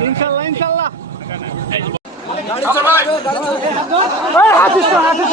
ইনশাল্লাহ ইনশাল্লাহ হাতিস হাতিস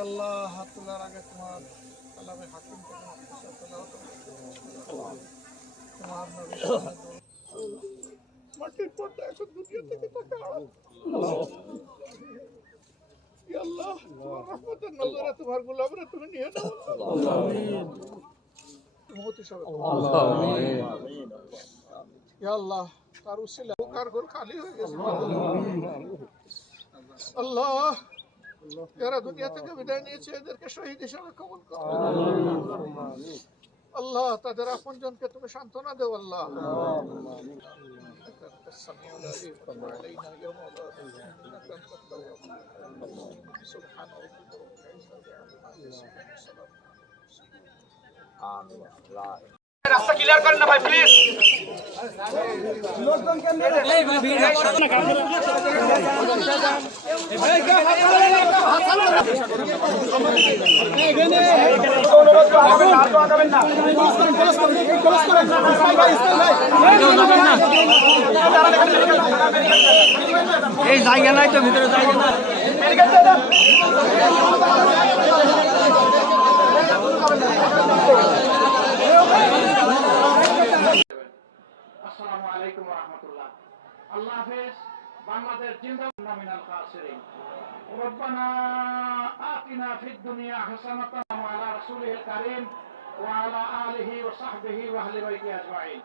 আল্লাহ হাত তোলার আগে তোমার কালামে হাকিম। তোমার নবী মাটির পর্দা এখন দুনিয়া থেকে তাকে আড়াল। আল্লাহ তোমার রহমতের নজরে তোমার গোলামরা তুমি নিয়ে নাও। সবে ইয়া আল্লাহ তার উসিলা কার ঘর খালি হয়ে গেছে। আল্লাহ যারা দুনিয়া থেকে বিদায় নিয়েছে এদেরকে শহীদ হিসাবে কবুল করো। আল্লাহ তাদের আপনজনকে তুমি সান্ত্বনা দেও আল্লাহ। রাস্তা ক্লিয়ার করেন না ভাই প্লিজ এই জায়গা নাই তো ভিতরে জায়গা না আলাইকুম ওয়া রাহমাতুল্লাহ আল্লাহ হাফেজ বাংলাদেশ জিন্দাবাদ মিনাল খাসিরিন ربنا آتنا في الدنيا حسنة وعلى رسوله الكريم وعلى آله وصحبه وأهل بيته أجمعين